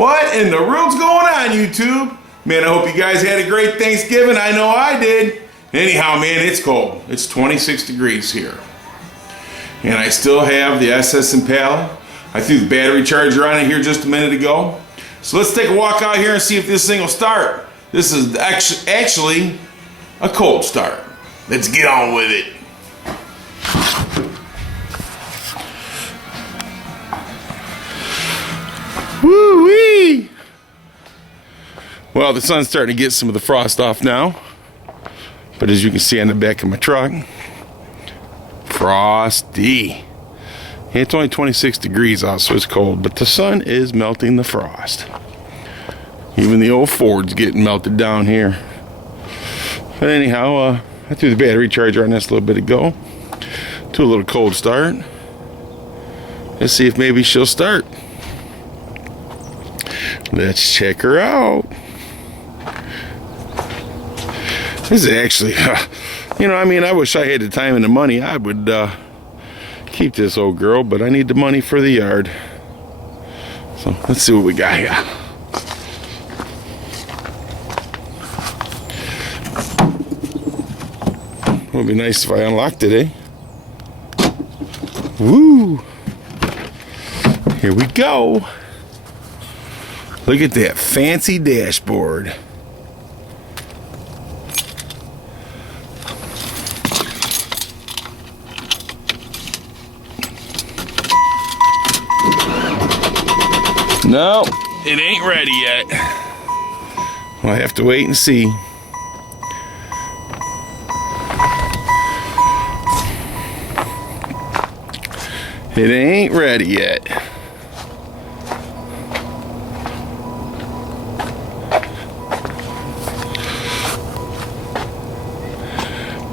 What in the world's going on, YouTube? Man, I hope you guys had a great Thanksgiving. I know I did. Anyhow, man, it's cold. It's 26 degrees here. And I still have the SS Impala. I threw the battery charger on it here just a minute ago. So let's take a walk out here and see if this thing will start. This is actually a cold start. Let's get on with it. Woo-wee! Well, the sun's starting to get some of the frost off now. But as you can see on the back of my truck, frosty. It's only 26 degrees out, so it's cold, but the sun is melting the frost. Even the old Ford's getting melted down here. But anyhow, I threw the battery charger on this a little bit ago. Do a little cold start. Let's see if maybe she'll start. Let's check her out. This is actually, I wish I had the time and the money. I would keep this old girl, but I need the money for the yard. So let's see what we got here. It would be nice if I unlocked it, eh? Woo! Here we go. Look at that fancy dashboard. No, it ain't ready yet. We'll have to wait and see. It ain't ready yet.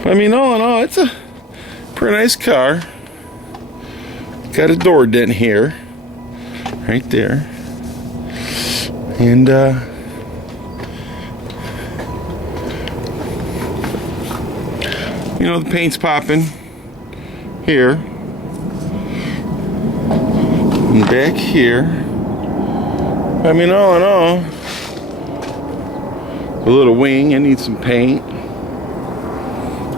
I mean, all in all, it's a pretty nice car. Got a door dent here, right there. And the paint's popping here and back here. I mean, all in all, a little wing. I need some paint.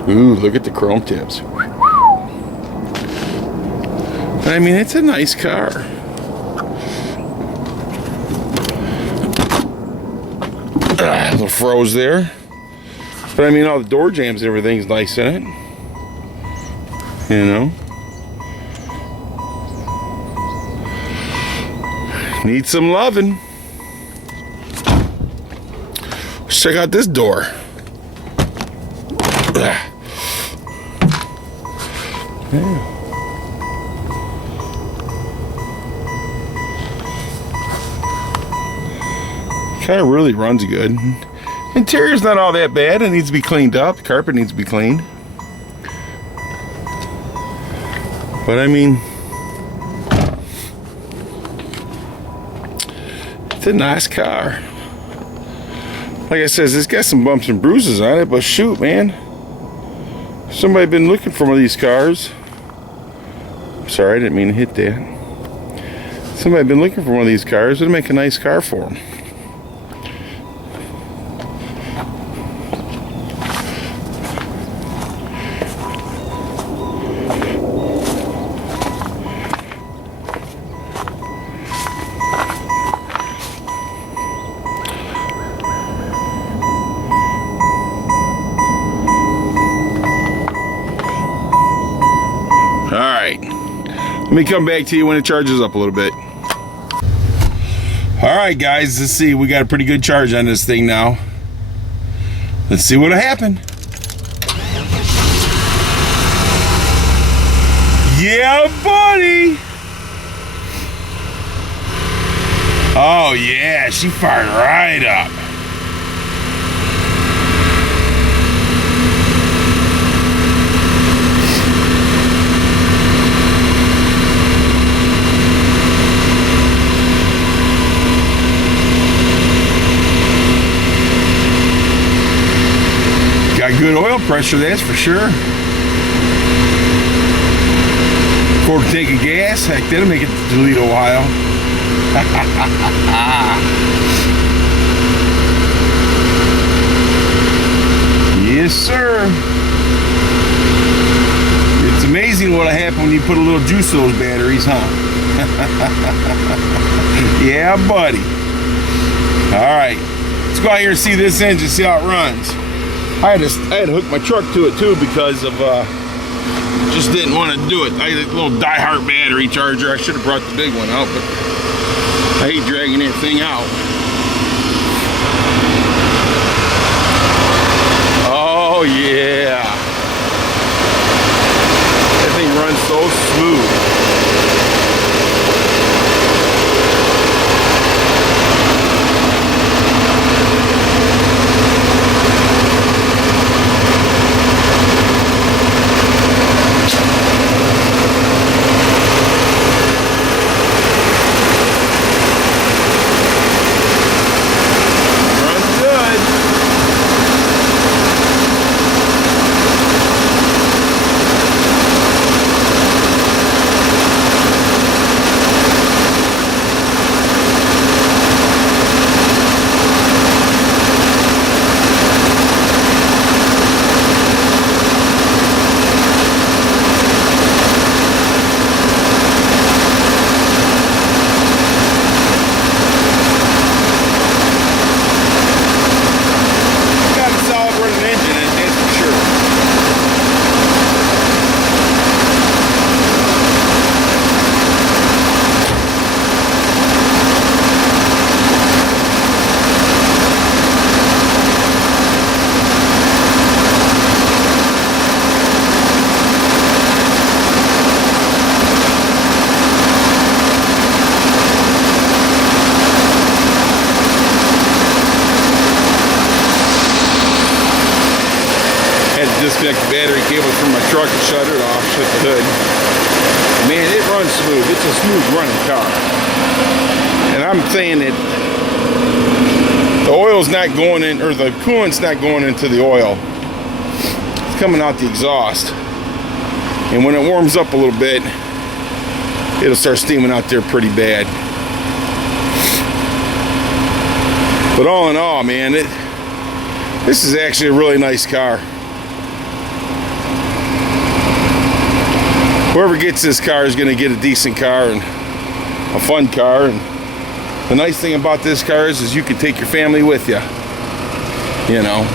Ooh, look at the chrome tips. But I mean, it's a nice car. A little froze there. But I mean, all the door jams and everything's nice in it. Needs some loving. Let's check out this door. Yeah. Car really runs good. Interior's not all that bad. It needs to be cleaned up. The carpet needs to be cleaned. But I mean, it's a nice car. Like I said, it's got some bumps and bruises on it, but shoot, man. Somebody been looking for one of these cars. Sorry, I didn't mean to hit that. Somebody been looking for one of these cars. It'll make a nice car for them. Let me come back to you when it charges up a little bit. Alright guys, let's see. We got a pretty good charge on this thing now. Let's see what'll happen. Yeah, buddy! Oh yeah, she fired right up. Good oil pressure, that's for sure. Quarter tank of gas, heck, that'll make it to Toledo, Ohio. Yes, sir. It's amazing what'll happen when you put a little juice in those batteries, huh? Yeah, buddy. All right, let's go out here and see this engine, see how it runs. I had to hook my truck to it too because of just didn't want to do it. I had a little Die-Hard battery charger. I should have brought the big one out, but I hate dragging that thing out. Oh yeah, that thing runs so smooth. Disconnect the battery cable from my truck and shut it off, shut the hood. Man, it runs smooth. It's a smooth running car. And I'm saying that the oil's not going in, or the coolant's not going into the oil. It's coming out the exhaust. And when it warms up a little bit, it'll start steaming out there pretty bad. But all in all, man, this is actually a really nice car. Whoever gets this car is going to get a decent car and a fun car. And the nice thing about this car is you can take your family with you. You know.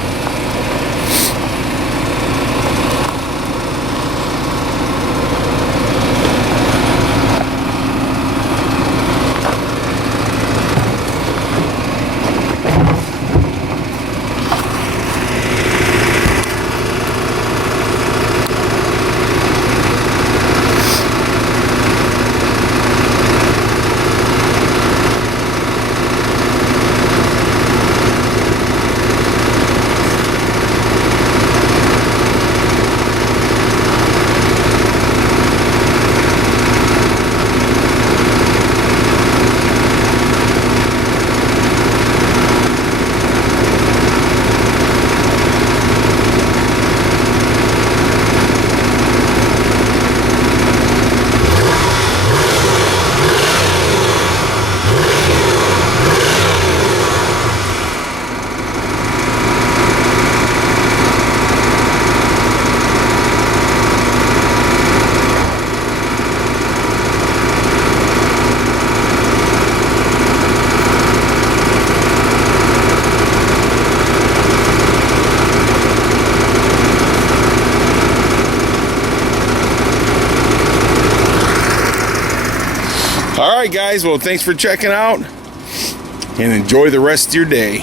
All right, guys. Well, thanks for checking out and enjoy the rest of your day.